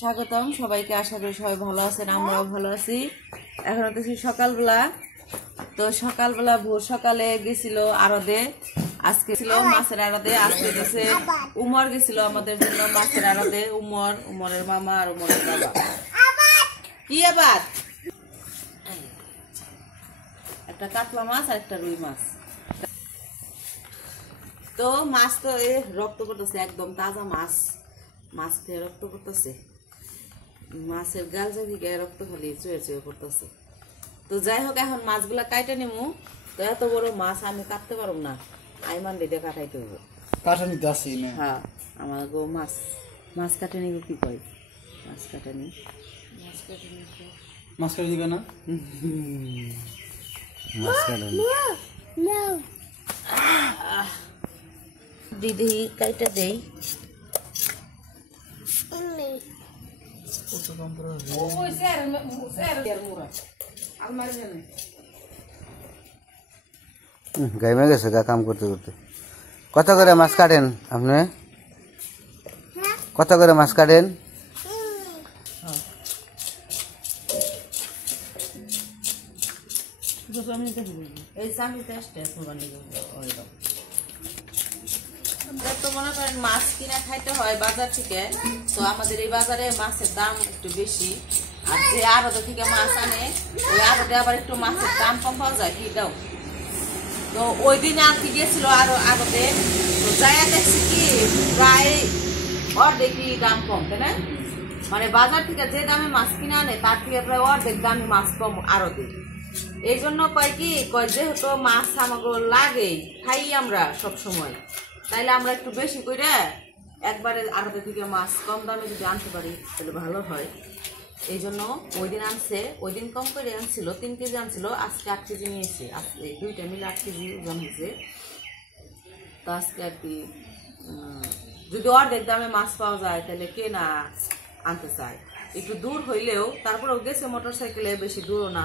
স্বাগতম সবাইকে। আশা করি সবাই ভালো আছেন, আমরাও ভালো আছি। এখন হচ্ছে সকালবেলা। তো সকালবেলা ভোর সকালে গেছিল আড়তে, আজকে ছিল মাছের আড়তে। আজকে গেছে উমর গেছিল আমাদের জন্য মাছের আড়তে। উমরের মামা আর উমরের বাবা। কি আবার একটা কাতলা মাছ আর একটা রুই মাছ। তো মাছ তো রক্ত করতেছে, একদম তাজা মাছ। মাছ থেকে রক্ত করতেছে, মাছের গালজা থেকে রক্ত খালি চুয়ে চুয়ে করতেছে। তো যাই হোক, এখন মাছগুলা কাইটে নিমু। তো এত বড় মাছ আমি কাটতে পারব না, আইমান দিয়ে কাটাইতে হবো। কাটা নিতে আসি না? হ্যাঁ, আমার গো মাছ কাটে নিব। কি কয় মাছ কাটে নি? মাছ কাটা দিবে না? মাছ কাটা দিদি কাইটা দেই। গাইমে গেছে গা কাম করতে করতে। কত করে মাছ কাটেন আপনি? কত করে মাছ কাটেন? তো মনে করেন মাছ কিনা খাইতে হয় বাজার থেকে। তো আমাদের এই বাজারে মাছের দাম একটু বেশি, আর যে আড়ত থেকে মাছ আনে ওই আড়তে আবার একটু মাছের দাম কম পাওয়া যায়। কি দাও? তো ওই দিন আর কি গেছিল আরো আড়তে, তো যাই দেখছি কি প্রায় অর্ধেকই দাম কম, তাই না? মানে বাজার থেকে যে দামে মাছ কিনে আনে তার থেকে প্রায় অর্ধেক দামে মাছ কম আড়তে। এই জন্য কয় কি কয়, যেহেতু মাছ আমাকে লাগেই, খাই আমরা সব সময়, তাইলে আমরা একটু বেশি করে একবারে আড়তে থেকে মাছ কম দামে যদি আনতে পারি তাহলে ভালো হয়। এই জন্য ওই দিন আনছে, ওই দিন কম করে আনছিল, 3 কেজি আনছিল, আজকে 8 কেজি নিয়েছে। আজকে দুইটা মিলে 8 কেজি ওজন হয়েছে। তো আজকে আর কি যদি অর্ধেক দামে মাছ পাওয়া যায় তাহলে কে না আনতে চায়। একটু দূর হইলেও তারপরেও গেছে মোটর সাইকেলে, বেশি দূরও না।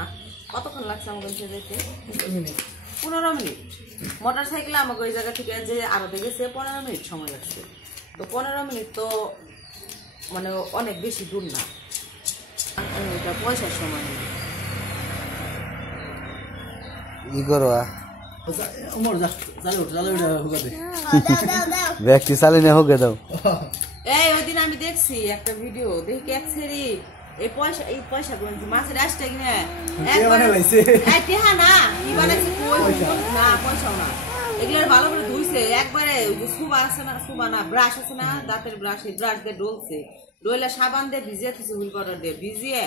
কতক্ষণ লাগছে আমাকে যেতে? 15 মিনিট। মোটর সাইকেলে আমাকে ওই জায়গা থেকে যে আড়তে গেছে 15 মিনিট সময় লাগছে। তো 15 মিনিট তো মানে অনেক বেশি দূর না, এটা পয়সার সময় নেই। ই করো ব্যক্তি চালিয়ে হোক দাও। এই ওই দিন আমি দেখছি একটা ভিডিও, দেখি এক ছেড়ি এই পয়সা মাছের আসটা কিনে না কি বানাইছে না, পয়সাও না, এগুলো ভালো করে ধুইছে একবারে। সুবা আছে না, সুবা না, ব্রাশ আছে না, দাঁতের ব্রাশ, এই ব্রাশ দিয়ে ডলছে, ডইলা সাবান দিয়ে ভিজিয়ে কিছু হুইল পাউডার দিয়ে ভিজিয়ে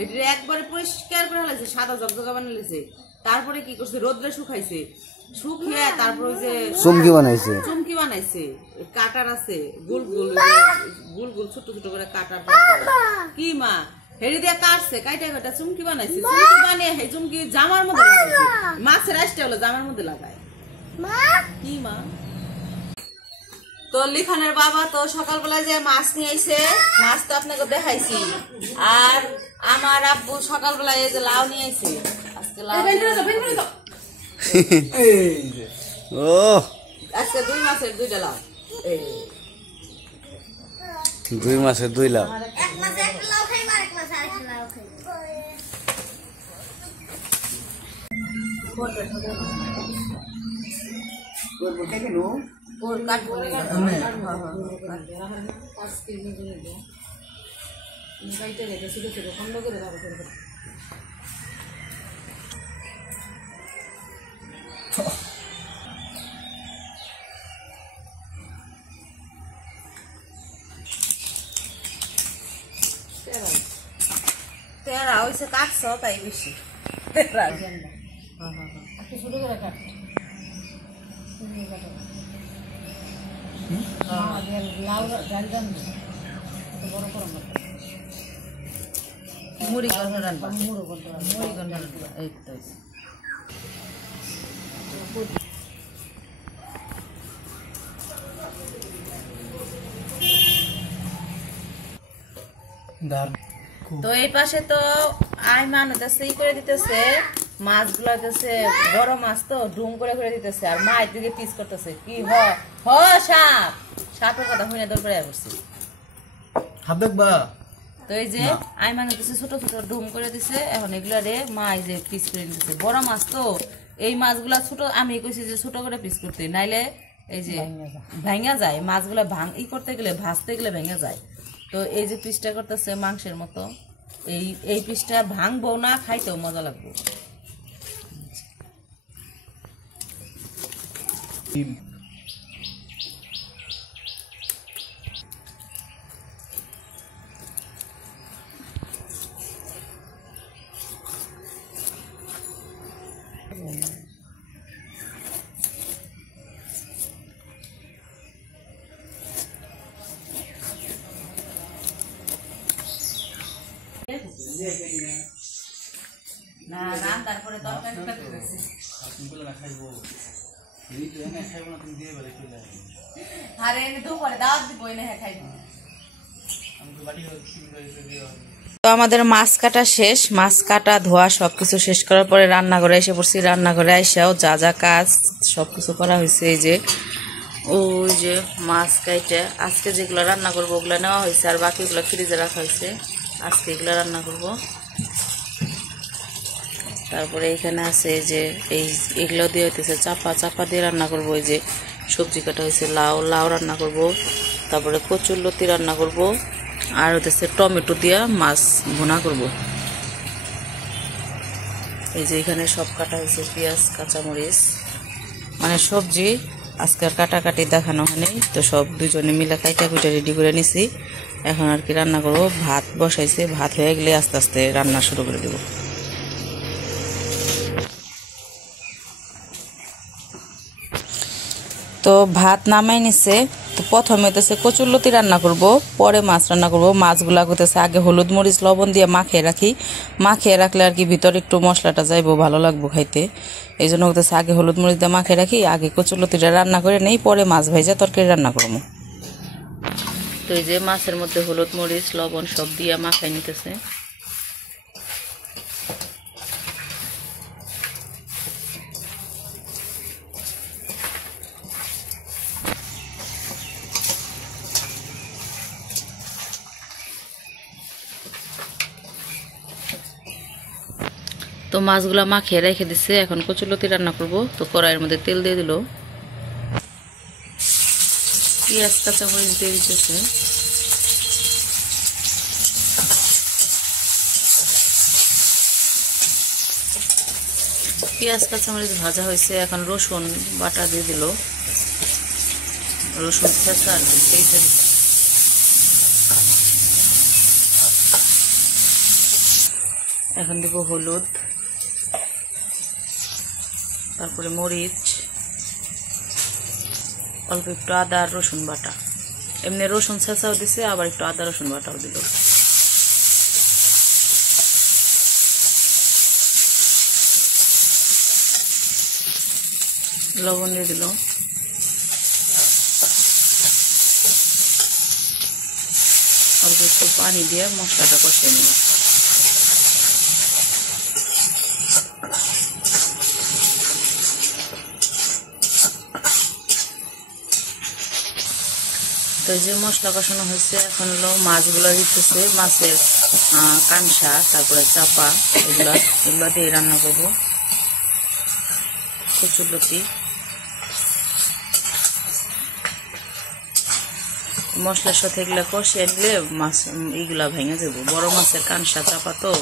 এটা একবারে পরিষ্কার করে ফেলাইছে, সাদা জগজগা বানাইছে। তারপরে কি করছে, রোদ্রে শুকাইছে, শুকিয়ে তারপরে যে চুমকি বানাইছে, কাটার আছে গুল গুল গুল গুল ছোট ছোট করে কাটার কি মা হেরি দিয়ে কাটছে, কাইটা কাটা চুমকি বানাইছে। চুমকি বানিয়ে হে চুমকি জামার মধ্যে লাগাইছে, মাছের আসটা হলো জামার মধ্যে লাগায়। কি মা? তো লিখানের বাবা তো সকালবেলা যে মাছ নিয়ে আইছে, মাছ তো আপনাকে দেখাইছি। আর আমার আব্বু সকালবেলা এই যে লাউ নিয়ে আইছে, আজকে লাউ ও আজকে 2 মাসের 2টা লাউ। 2 মাসের 2 লাউ। এক মাসে একটা লাউ খাই, আরেক মাসে আরেকটা লাউ খাই। ওর কাটবো তেরা হয়েছে, কাটছ তাই বেশি মুড়ি গন্ধ রান্না, মুড়ি গন্ধ রান্না। এই তো তো এই পাশে তো আইমান হইতেছে ই করে দিতেছে, মাছগুলো হইতেছে বড় মাছ তো ডুম করে করে দিতেছে, আর মা এদিকে পিস করতেছে। কি সাপ, সাপের কথা হইনা দৌড় করে আসছে। হাত দেখবা তো এই যে আইমান কিছু ছোট ছোট ডুম করে দিছে, এখন এগুলা রে মা এই যে পিস করে দিছে। বড় মাছ তো এই মাছগুলা ছোট, আমি কইছি যে ছোট করে পিস করতে, নাইলে এই যে ভেঙে যায় মাছগুলা, করতে গেলে ভাজতে গেলে ভেঙে যায়। তো এই যে পিসটা করতেছে মাংসের মতো, এই পিসটা ভাঙবো না, খাইতেও মজা লাগবে। না না তারপরে তরকারি করতেছি। আরে এনে তো পরে দাওয়াত দিব, এনে খাইব। তো আমাদের মাছ কাটা শেষ, মাছ কাটা ধোয়া সবকিছু শেষ করার পরে রান্নাঘরে এসে পড়ছি। রান্নাঘরে এসেও যা যা কাজ সবকিছু করা হয়েছে। এই যে ওই যে মাছ কাইটে আজকে যেগুলো রান্না করবো ওগুলো নেওয়া হয়েছে, আর বাকিগুলো ফ্রিজে রাখা হয়েছে। আজকে এগুলো রান্না করব। তারপরে এখানে আছে যে এগুলো দিয়ে হইতেছে চাপা দিয়ে রান্না করব। এই যে সবজি কাটা হয়েছে, লাউ রান্না করব, তারপরে কচুরলতি রান্না করব, আর হইতেছে টমেটো দিয়া মাছ ভুনা করব। এই যে এখানে সব কাটা হয়েছে, পেঁয়াজ কাঁচামরিচ, মানে সবজি আজকে আর কাটাকাটি দেখানো হয়নি। তো সব দুজনে মিলে কাইটা কুইটা রেডি করে নিছি। এখন আর কি রান্না করবো। ভাত বসাইছে, ভাত হয়ে গেলে আস্তে আস্তে রান্না শুরু করে দেব। তো ভাত নামাই নিছে। তো প্রথমে হইতেছে কচুরলতি রান্না করব, পরে মাছ রান্না করব। মাছগুলা হইতেছে আগে হলুদ মরিচ লবণ দিয়ে মাখিয়ে রাখি, মাখিয়ে রাখলে আর কি ভিতরে একটু মশলাটা যাইবো, ভালো লাগবো খাইতে। এই জন্য হইতেছে আগে হলুদ মরিচ দিয়ে মাখিয়ে রাখি, আগে কচুরলতিটা রান্না করে নেই, পরে মাছ ভাইজা তরকারি রান্না করবো। তো এই যে মাছের মধ্যে হলুদ মরিচ লবণ সব দিয়ে মাখাই নিতেছে। তো মাছগুলা মাখিয়ে রেখে দিছে, এখন কচুরলতি রান্না করব। তো কড়াইয়ের মধ্যে তেল দিয়ে দিল, পেঁয়াজ কাঁচামরিচ দিয়ে দিতেছে। পেঁয়াজ কাঁচামরিচ ভাজা হয়েছে, এখন রসুন বাটা দিয়ে দিল, রসুন ছেঁচা আর কি সেইটা। এখন দিব হলুদ, তারপরে মরিচ, অল্প একটু আদা আর রসুন বাটা। এমনি রসুন ছেঁচাও দিছে, আবার একটু আদা রসুন বাটাও দিল। লবণ দিয়ে দিল, অল্প একটু পানি দিয়ে মশলাটা কষিয়ে নিল। তো এই যে মশলা কষানো হয়েছে, এখন হলো মাছগুলো দিতেছে, মাছের কানসা তারপরে চাপা এগুলো দিয়ে রান্না করবো। কচুরলতি মশলার সাথে এগুলো কষিয়ে নিলে মাছ এইগুলা ভেঙে যাবো। বড় মাছের কানসা চাপা তো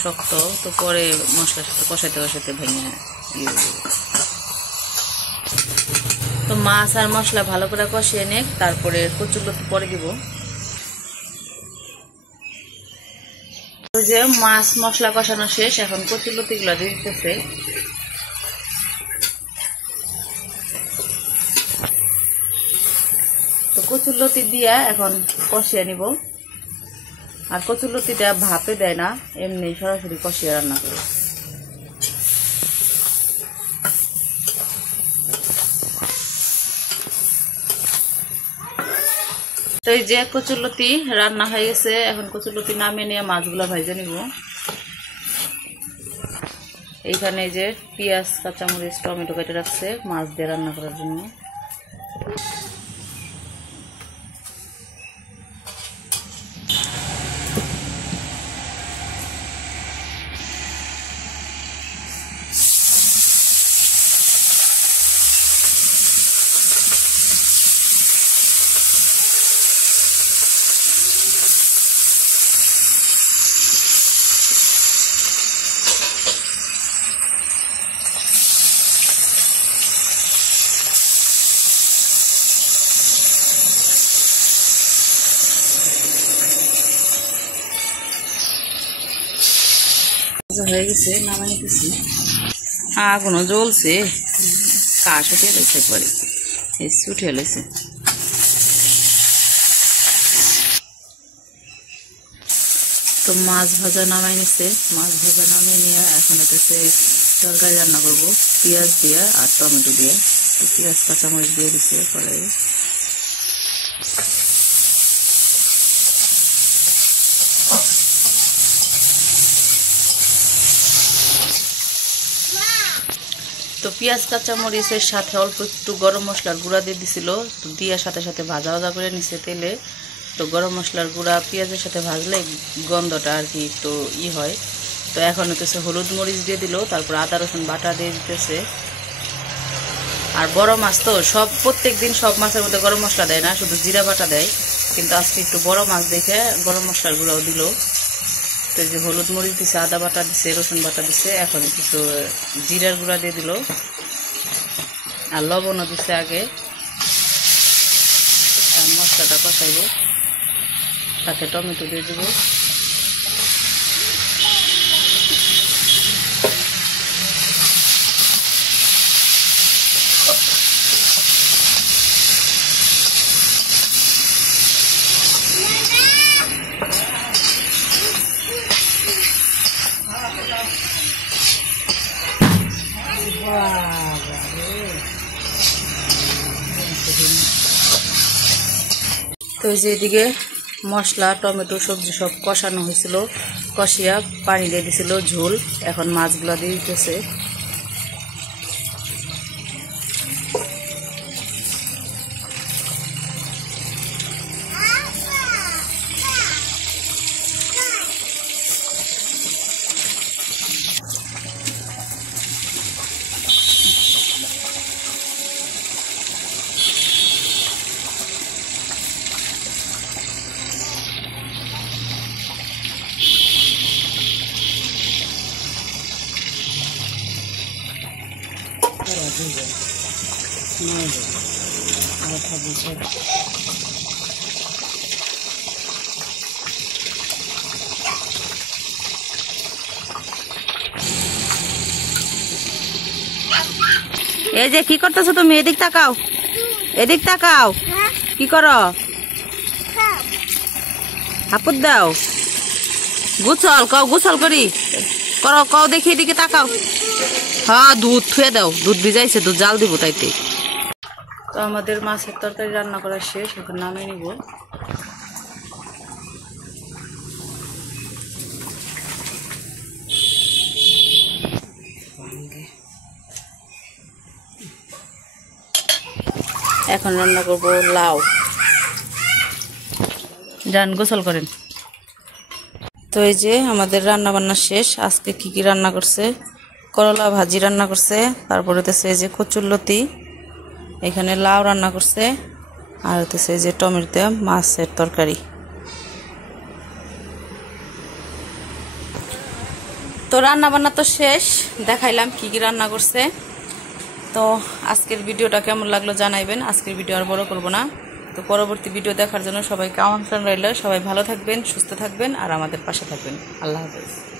শক্ত, তো পরে মশলার সাথে কষাইতে ভেঙে ইয়ে হয়ে যাবে। তো মাছ আর মশলা ভালো করে কষিয়ে নে, তারপরে কচুরলতি পরে দিব। যে মাছ মশলা কষানো শেষ, এখন কচুরলতি গুলা দিয়ে দিতেছে। তো কচুরলতি দিয়া এখন কষিয়ে নিব। আর কচুরলতিটা ভাপে দেয় না, এমনি সরাসরি কষিয়ে রান্না করে। তো এই যে কচুরলতি রান্না হয়ে গেছে, এখন কচুরলতি নামিয়ে নিয়ে মাছগুলো ভাজে নিব। এইখানে যে পেঁয়াজ কাঁচামরিচ টমেটো কেটে রাখছে মাছ দিয়ে রান্না করার জন্য। হয়ে গেছে, নামাই নিতেছি। আগুনও জ্বলছে, কাশ উঠে এলেছে একবারে, এসে উঠে এলেছে। তো মাছ ভাজা নামাই নিচ্ছে, মাছ ভাজা নামিয়ে নিয়ে এখন হচ্ছে তরকারি রান্না করবো পেঁয়াজ দিয়ে আর টমেটো দিয়ে। তো পেঁয়াজ কাঁচামরিচ দিয়ে দিচ্ছে কড়াইয়ে। তো পেঁয়াজ কাঁচামরিচের সাথে অল্প একটু গরম মশলার গুঁড়া দিয়ে দিছিল, তো দিয়ে সাথে সাথে ভাজা ভাজা করে নিচ্ছে তেলে। তো গরম মশলার গুঁড়া পেঁয়াজের সাথে ভাজলে গন্ধটা আর কি একটু হয়। তো এখন হচ্ছে হলুদ মরিচ দিয়ে দিল, তারপর আদা রসুন বাটা দিয়ে দিতেছে। আর বড় মাছ তো সব প্রত্যেক দিন সব মাছের মধ্যে গরম মশলা দেয় না, শুধু জিরা বাটা দেয়, কিন্তু আজকে একটু বড় মাছ দেখে গরম মশলার গুঁড়াও দিল। তো যে হলুদ মরিচ দিছে, আদা বাটা দিছে, রসুন বাটা দিছে, এখন কিছু জিরার গুঁড়া দিয়ে দিল আর লবণও দিছে আগে। আর মশলাটা কষাইব, সাথে টমেটো দিয়ে দিব। তো এই যে এদিকে মশলা টমেটো সবজি সব কষানো হয়েছিল, কষিয়া পানি দিয়ে দিছিল ঝোল। এখন মাছগুলা দিয়ে দিতেছে। এই যে কি করতেছো তুমি? এদিক তাকাও, এদিক তাকাও। কি করো? হাপুর দাও। গুছল কও, গুছল করি করো, কও দেখি এদিকে তাকাও। হ্যাঁ দুধ থুয়ে দাও, দুধ ভিজাইছে, দুধ জাল দিব তাইতে। তো আমাদের মাছের তরকারি রান্না করা শেষ, এখন নামিয়ে নিব। এখন রান্না করব লাউ। যান গোসল করেন। তো এই যে আমাদের রান্না বান্না শেষ। আজকে কি কি রান্না করছে? করলা ভাজি রান্না করছে, তারপরে হতেছে এই যে কচুরলতি, এখানে লাউ রান্না করছে, আর হতেছে এই যে টমেটো মাছের তরকারি। তো রান্না বান্না তো শেষ, দেখাইলাম কি কি রান্না করছে। তো আজকের ভিডিওটা কেমন লাগলো জানাইবেন। আজকের ভিডিও আর বড় করব না। তো পরবর্তী ভিডিও দেখার জন্য সবাইকে আমন্ত্রণ রইল। সবাই ভালো থাকবেন, সুস্থ থাকবেন আর আমাদের পাশে থাকবেন। আল্লাহ হাফেজ।